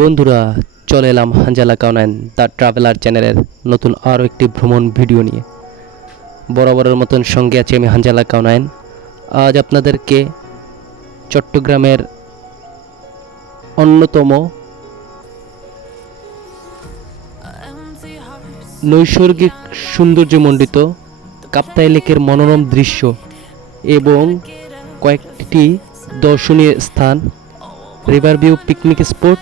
বন্ধুরা, চলে এলাম হাঞ্জালা কাউনাইন, দ্য ট্রাভেলার চ্যানেলের নতুন আরও একটি ভ্রমণ ভিডিও নিয়ে। বরাবরের মতন সঙ্গে আছি আমি হাঞ্জালা কাউনাইন। আজ আপনাদেরকে চট্টগ্রামের অন্যতম নৈসর্গিক সৌন্দর্যমণ্ডিত কাপ্তাই লেকের মনোরম দৃশ্য এবং কয়েকটি দর্শনীয় স্থান রিভার ভিউ পিকনিক স্পট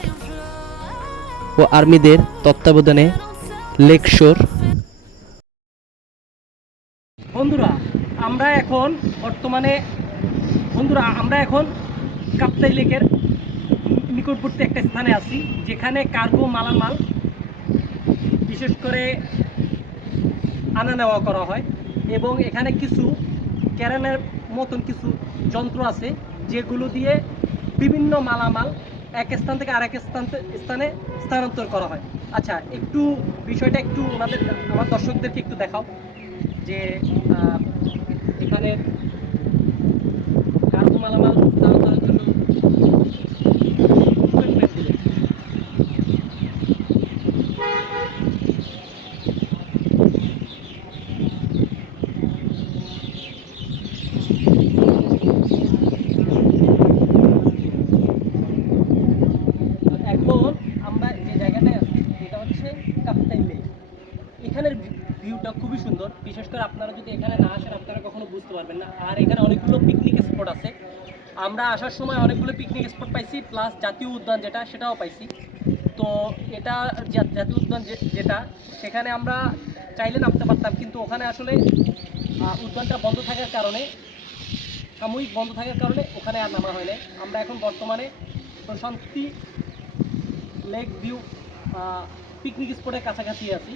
ও আর্মিদের তত্ত্বাবধানে লেকশোর বন্ধুরা, আমরা এখন বর্তমানে, বন্ধুরা, আমরা এখন কাপ্তাই লেকের নিকটবর্তী একটা স্থানে আছি, যেখানে কার্গো মালামাল বিশেষ করে আনা নেওয়া করা হয় এবং এখানে কিছু ক্যারেনের মতন কিছু যন্ত্র আছে, যেগুলো দিয়ে বিভিন্ন মালামাল এক স্থান থেকে আরেক স্থান স্থানে স্থানান্তর করা হয়। আচ্ছা একটু বিষয়টা একটু আমাদের আমার দর্শকদেরকে একটু দেখাও যে এখানে কার্গো মালামাল স্থানান্তরের জন্য equipment দিলে। এখন আমরা যে জায়গাটায় আছি এটা হচ্ছে কাপ্তাই লেক এখানের ভিউটা খুবই সুন্দর বিশেষ করে আপনারা যদি এখানে না আসেন আপনারা কখনো বুঝতে পারবেন না আর এখানে অনেকগুলো পিকনিক স্পট আছে আমরা আসার সময় অনেকগুলো পিকনিক স্পট পাইছি প্লাস জাতীয় উদ্যান যেটা, সেটাও পাইছি। তো এটা জাতীয় উদ্যান যেটা, সেখানে আমরা চাইলে নামতে পারতাম, কিন্তু ওখানে আসলে উদ্যানটা বন্ধ থাকার কারণে, সাময়িক বন্ধ থাকার কারণে ওখানে আর নামা হয় আমরা এখন বর্তমানে প্রশান্তি লেক ভিউ পিকনিক স্পটের কাছাকাছি আছি।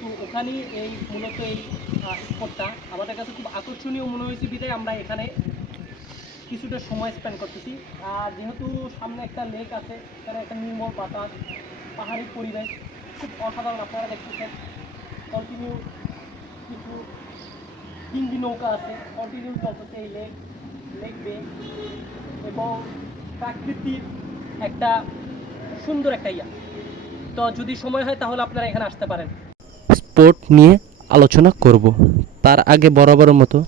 তো ওখানেই এই মূলত এই স্পটটা আমাদের কাছে খুব আকর্ষণীয় মনে হয়েছে বিধায় আমরা এখানে কিছুটা সময় স্পেন্ড করতেছি। আর যেহেতু সামনে একটা লেক আছে, এখানে একটা নির্মল বাতাস, পাহাড়ি পরিবেশ, খুব অসাধারণ আপনারা দেখতেছেন। কন্টিনিউ কিছু তিনটি নৌকা আছে কন্টিনিউ চলতেছে এই লেক লেক বে এবং প্রাকৃতিক একটা সুন্দর একটা ইয়া। তো যদি সময় হয় তাহলে আপনারা এখানে আসতে পারেন। স্পোর্ট নিয়ে আলোচনা করব। তার আগে বরাবরের মতো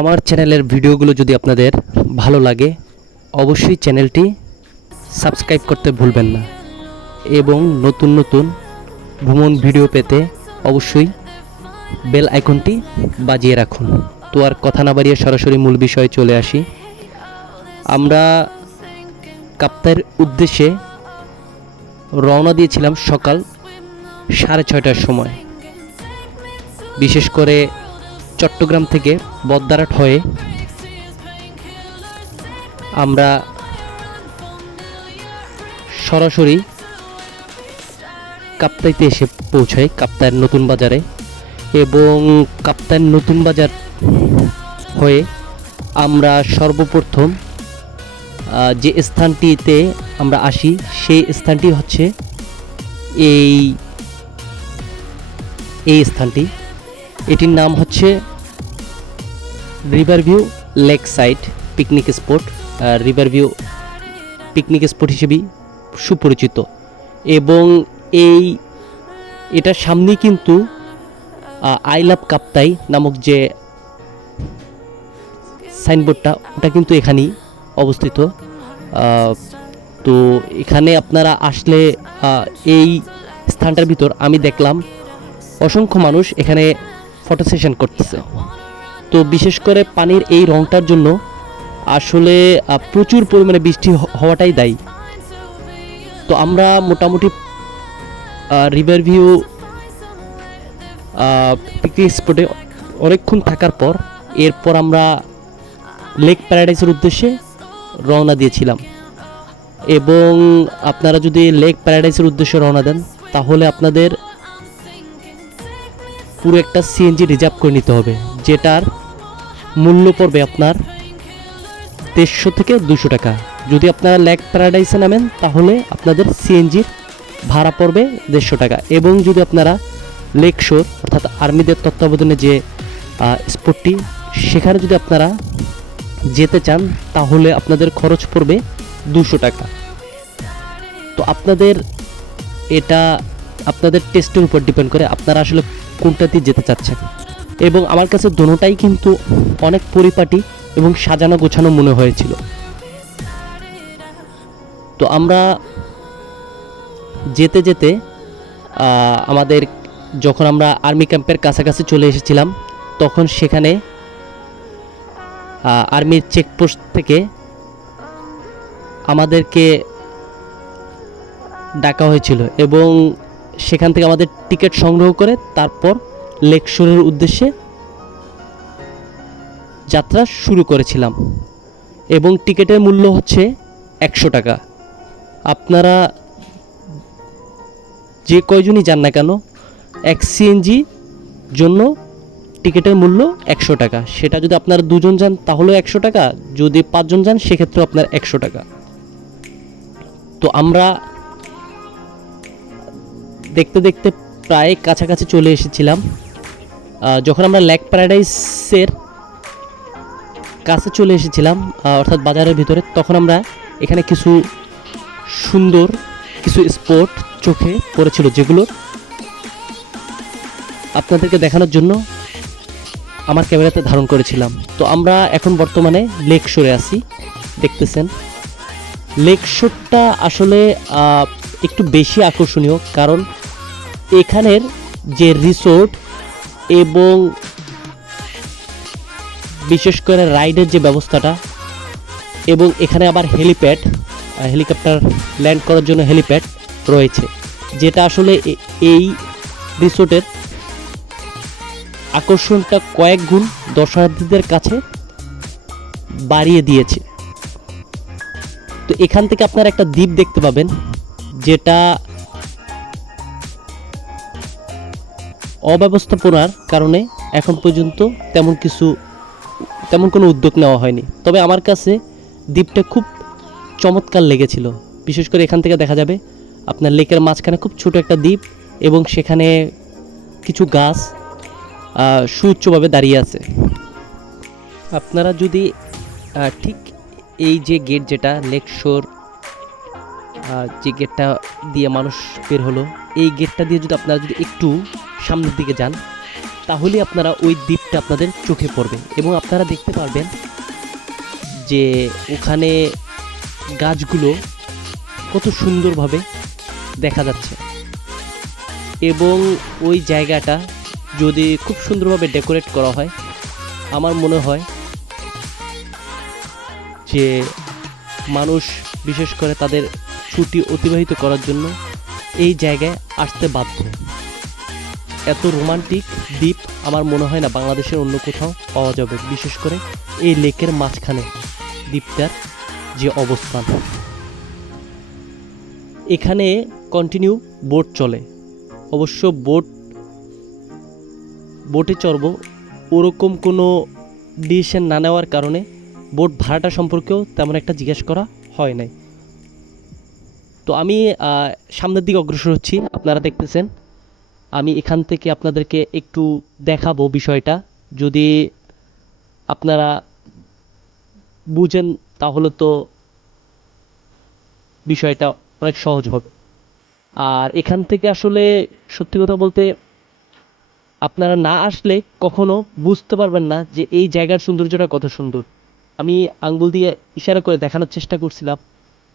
আমার চ্যানেলের ভিডিওগুলো যদি আপনাদের ভালো লাগে, অবশ্যই চ্যানেলটি সাবস্ক্রাইব করতে ভুলবেন না এবং নতুন নতুন ভ্রমণ ভিডিও পেতে অবশ্যই বেল আইকনটি বাজিয়ে রাখুন। তো আর কথা না বাড়িয়ে সরাসরি মূল বিষয়ে চলে আসি। আমরা কাপ্তাইয়ের উদ্দেশ্যে রওনা দিয়েছিলাম সকাল সাড়ে ছয়টার সময়। বিশেষ করে চট্টগ্রাম থেকে বদ্দারাট হয়ে আমরা সরাসরি কাপ্তাইতে এসে পৌঁছাই, কাপ্তাইয়ের নতুন বাজারে এবং কাপ্তাইয়ের নতুন বাজার হয়ে আমরা সর্বপ্রথম যে স্থানটিতে আমরা আসি, সেই স্থানটি হচ্ছে এই এই স্থানটি। এটির নাম হচ্ছে river view lake side picnic spot river view picnic spot হিসেবেই সুপরিচিত। এবং এই এটার সামনেই কিন্তু আই লাভ কাপ্তাই নামক যে সাইনবোর্ডটা, ওটা কিন্তু এখানেই অবস্থিত। তো এখানে আপনারা আসলে এই স্থানটার ভিতর আমি দেখলাম অসংখ্য মানুষ এখানে ফটো সেশন করতেছে। তো বিশেষ করে পানির এই রংটার জন্য আসলে প্রচুর পরিমাণে বৃষ্টি হওয়াটাই দায়ী। তো আমরা মোটামুটি রিভার ভিউ পিকনিক স্পটে অনেকক্ষণ থাকার পর, এরপর আমরা লেক প্যারাডাইসের উদ্দেশ্যে রওনা দিয়েছিলাম। এবং আপনারা যদি লেক প্যারাডাইসের উদ্দেশ্যে রওনা দেন, তাহলে আপনাদের পুরো একটা সিএনজি রিজার্ভ করে নিতে হবে, যেটার মূল্য পড়বে আপনার দেড়শো থেকে দুশো টাকা। যদি আপনারা লেক প্যারাডাইসে নামেন, তাহলে আপনাদের সিএনজির ভাড়া পড়বে দেড়শো টাকা। এবং যদি আপনারা লেক শোর, অর্থাৎ আর্মিদের তত্ত্বাবধানে যে স্পটটি সেখানে যদি আপনারা যেতে চান, তাহলে আপনাদের খরচ পড়বে দুশো টাকা। তো আপনাদের এটা আপনাদের টেস্টের উপর ডিপেন্ড করে আপনারা আসলে কোনটাতে যেতে চাচ্ছেন। এবং আমার কাছে দোনোটাই কিন্তু অনেক পরিপাটি এবং সাজানো গোছানো মনে হয়েছিল। তো আমরা যেতে যেতে আমাদের যখন আমরা আর্মি ক্যাম্পের কাছাকাছি চলে এসেছিলাম, তখন সেখানে আর্মির চেকপোস্ট থেকে আমাদেরকে ডাকা হয়েছিল এবং সেখান থেকে আমাদের টিকিট সংগ্রহ করে তারপর লেকশোরের উদ্দেশ্যে যাত্রা শুরু করেছিলাম। এবং টিকিটের মূল্য হচ্ছে একশো টাকা। আপনারা যে কয়জনই যান না কেন, এক সিএনজি জন্য টিকিটের মূল্য একশো টাকা। সেটা যদি আপনারা দুজন যান, তাহলেও একশো টাকা। যদি পাঁচজন যান, সেক্ষেত্রেও আপনার একশো টাকা। তো আমরা দেখতে দেখতে প্রায় কাছাকাছি চলে এসেছিলাম। যখন আমরা লেক প্যারাডাইসের কাছে চলে এসেছিলাম অর্থাৎ বাজারের ভিতরে, তখন আমরা এখানে কিছু সুন্দর কিছু স্পট চোখে পড়েছিল, যেগুলো আপনাদেরকে দেখানোর জন্য আমার ক্যামেরাতে ধারণ করেছিলাম। তো আমরা এখন বর্তমানে লেক শোরে আছি, দেখতেছেন। লেক শোরটা আসলে একটু বেশি আকর্ষণীয়, কারণ এখানের যে রিসোর্ট এবং বিশেষ করে রাইডের যে ব্যবস্থাটা এবং এখানে আবার হেলিপ্যাড হেলিকপ্টার ল্যান্ড করার জন্য হেলিপ্যাড রয়েছে, যেটা আসলে এই রিসোর্টের আকর্ষণটা কয়েক গুণ দর্শনার্থীদের কাছে বাড়িয়ে দিয়েছে। তো এখান থেকে আপনারা একটা দ্বীপ দেখতে পাবেন, যেটা অব্যবস্থাপনার কারণে এখন পর্যন্ত তেমন কিছু, তেমন কোনো উদ্যোগ নেওয়া হয়নি। তবে আমার কাছে দ্বীপটা খুব চমৎকার লেগেছিল। বিশেষ করে এখান থেকে দেখা যাবে, আপনার লেকের মাঝখানে খুব ছোট একটা দ্বীপ এবং সেখানে কিছু গাছ সুউচ্চভাবে দাঁড়িয়ে আছে। আপনারা যদি ঠিক এই যে গেট যেটা, লেক শোর যে গেটটা দিয়ে মানুষ বের হলো, এই গেটটা দিয়ে যদি আপনারা যদি একটু সামনের দিকে যান, তাহলে আপনারা ওই দ্বীপটা আপনাদের চোখে পড়বে এবং আপনারা দেখতে পারবেন যে ওখানে গাছগুলো কত সুন্দরভাবে দেখা যাচ্ছে। এবং ওই জায়গাটা যদি খুব সুন্দরভাবে ডেকোরেট করা হয়, আমার মনে হয় যে মানুষ বিশেষ করে তাদের ছুটি অতিবাহিত করার জন্য এই জায়গায় আসতে বাধ্য। এত রোমান্টিক দ্বীপ আমার মনে হয় না বাংলাদেশের অন্য কোথাও পাওয়া যাবে, বিশেষ করে এই লেকের মাঝখানে, দ্বীপটার যে অবস্থান। এখানে কন্টিনিউ বোট চলে। অবশ্য বোট বোটে চড়ব, ওরকম কোনো ডিসিশন না নেওয়ার কারণে বোট ভাড়াটা সম্পর্কেও তেমন একটা জিজ্ঞেস করা হয় নাই। তো আমি সামনের দিকে অগ্রসর হচ্ছি, আপনারা দেখতেছেন। আমি এখান থেকে আপনাদেরকে একটু দেখাবো বিষয়টা। যদি আপনারা বুঝেন, তাহলে তো বিষয়টা অনেক সহজ হবে। আর এখান থেকে আসলে সত্যি কথা বলতে আপনারা না আসলে কখনো বুঝতে পারবেন না যে এই জায়গার সৌন্দর্যটা কত সুন্দর। আমি আঙ্গুল দিয়ে ইশারা করে দেখানোর চেষ্টা করছিলাম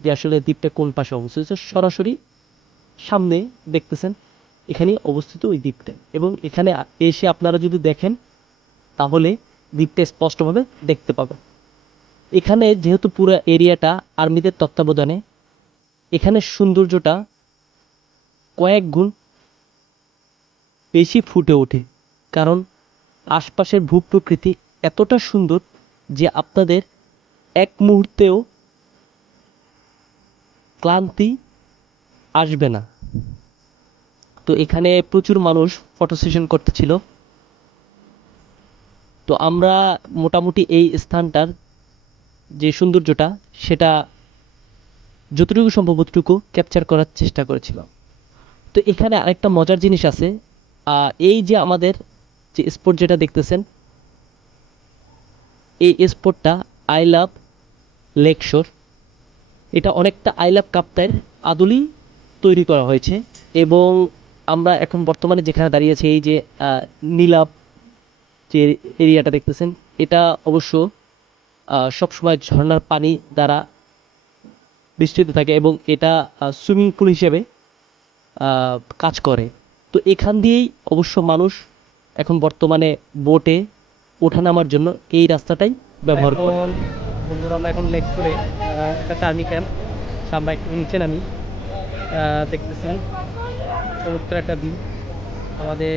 যে আসলে দ্বীপটা কোন পাশে অবস্থিত। সরাসরি সামনে দেখতেছেন। এখানে অবস্থিত ওই দ্বীপটা। এবং এখানে এসে আপনারা যদি দেখেন, তাহলে দ্বীপটা স্পষ্টভাবে দেখতে পাবেন। এখানে যেহেতু পুরো এরিয়াটা আর্মিদের তত্ত্বাবধানে, এখানে সৌন্দর্যটা কয়েক গুণ বেশি ফুটে ওঠে। কারণ আশপাশের ভূপ্রকৃতি এতটা সুন্দর যে আপনাদের এক মুহূর্তেও ক্লান্তি আসবে না। তো এখানে প্রচুর মানুষ ফটো সেশন করতেছিল। তো আমরা মোটামুটি এই স্থানটার যে সৌন্দর্যটা, সেটা যতটুকু সম্ভব ততটুকু ক্যাপচার করার চেষ্টা করেছিলাম। তো এখানে আরেকটা মজার জিনিস আছে এই যে আমাদের যে স্পট যেটা দেখতেছেন, এই স্পটটা আই লাভ লেকশোর এটা অনেকটা আই লাভ কাপ্তাইয়ের আদুলি তৈরি করা হয়েছে এবং আমরা এখন বর্তমানে যেখানে দাঁড়িয়েছি এই যে নীলাভ যে এরিয়াটা দেখতেছেন, এটা অবশ্য সবসময় ঝর্ণার পানি দ্বারা বিস্তৃত থাকে এবং এটা সুইমিং পুল হিসেবে কাজ করে। তো এখান দিয়েই অবশ্য মানুষ এখন বর্তমানে বোটে ওঠানামার জন্য এই রাস্তাটাই ব্যবহার করে। বন্ধুরা, আমরা এখন লেক করে একটা টার্মি ক্যাম্প একটু নিচে নামি দেখতেছেন। চমৎকার একটা ভিউ আমাদের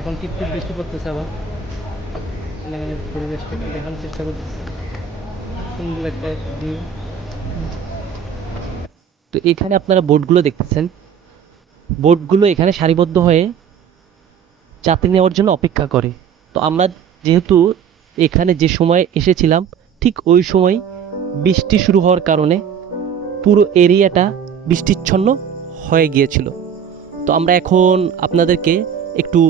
এখন টিপ টিপ বৃষ্টি পড়তেছে আবার। মানে পরিবেশটা দেখানোর চেষ্টা করতেছি। সুন্দর একটা ভিউ তো এখানে আপনারা বোটগুলো দেখতেছেন। বোটগুলো এখানে সারিবদ্ধ হয়ে যাত্রী নেওয়ার জন্য অপেক্ষা করে। তো আমরা যেহেতু এখানে যে সময় এসেছিলাম, ঠিক ওই সময় বৃষ্টি শুরু হওয়ার কারণে পুরো এরিয়াটা বৃষ্টিচ্ছন্ন হয়ে গিয়েছিল। তো আমরা এখন আপনাদেরকে একটু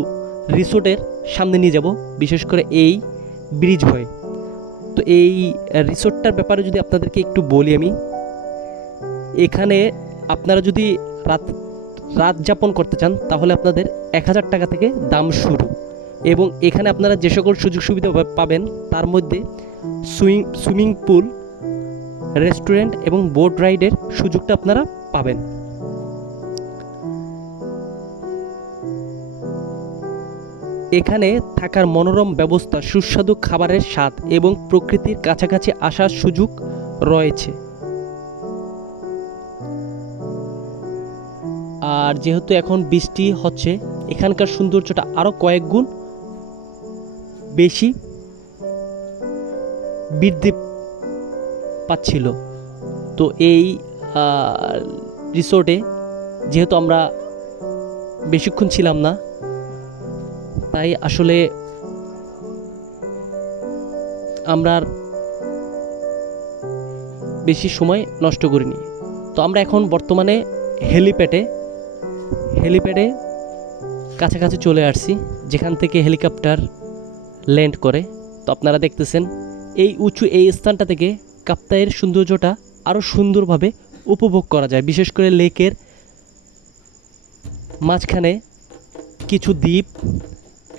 রিসোর্টের সামনে নিয়ে যাব, বিশেষ করে এই ব্রিজ হয়ে। তো এই রিসোর্টটার ব্যাপারে যদি আপনাদেরকে একটু বলি আমি, এখানে আপনারা যদি রাত রাত যাপন করতে চান, তাহলে আপনাদের এক হাজার টাকা থেকে দাম শুরু। এবং এখানে আপনারা যে সকল সুযোগ সুবিধা পাবেন, তার মধ্যে সুইং, সুইমিং পুল, রেস্টুরেন্ট এবং বোট রাইডের সুযোগটা আপনারা পাবেন। এখানে থাকার মনোরম ব্যবস্থা, সুস্বাদু খাবারের স্বাদ এবং প্রকৃতির কাছাকাছি আসার সুযোগ রয়েছে। আর যেহেতু এখন বৃষ্টি হচ্ছে, এখানকার সৌন্দর্যটা আরও কয়েক গুণ বেশি বৃদ্ধি পাচ্ছিল। তো এই রিসোর্টে যেহেতু আমরা বেশিক্ষণ ছিলাম না তাই আসলে আমরা বেশি সময় নষ্ট করিনি। তো আমরা এখন বর্তমানে হেলিপ্যাডে হেলিপ্যাডে কাছাকাছি চলে আসছি, যেখান থেকে হেলিকপ্টার ল্যান্ড করে। তো আপনারা দেখতেছেন, এই উঁচু এই স্থানটা থেকে কাপ্তাইয়ের সৌন্দর্যটা আরও সুন্দরভাবে উপভোগ করা যায়। বিশেষ করে লেকের মাঝখানে কিছু দ্বীপ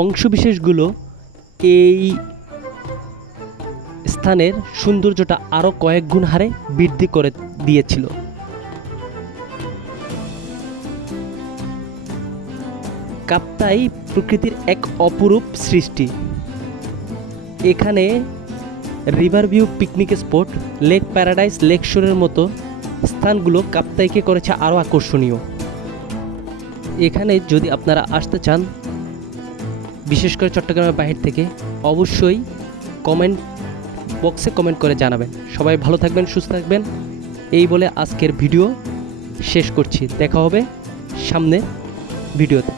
অংশবিশেষগুলো এই স্থানের সৌন্দর্যটা আরও কয়েক গুণ হারে বৃদ্ধি করে দিয়েছিল। কাপ্তাই প্রকৃতির এক অপরূপ সৃষ্টি। এখানে river view picnic spot, lake paradise lake শোরের মতো স্থানগুলো কাপ্তাইকে করেছে আরও আকর্ষণীয়। এখানে যদি আপনারা আসতে চান, বিশেষ করে চট্টগ্রামের বাহির থেকে, অবশ্যই কমেন্ট বক্সে কমেন্ট করে জানাবেন। সবাই ভালো থাকবেন, সুস্থ থাকবেন। এই বলে আজকের ভিডিও শেষ করছি। দেখা হবে সামনে ভিডিওতে।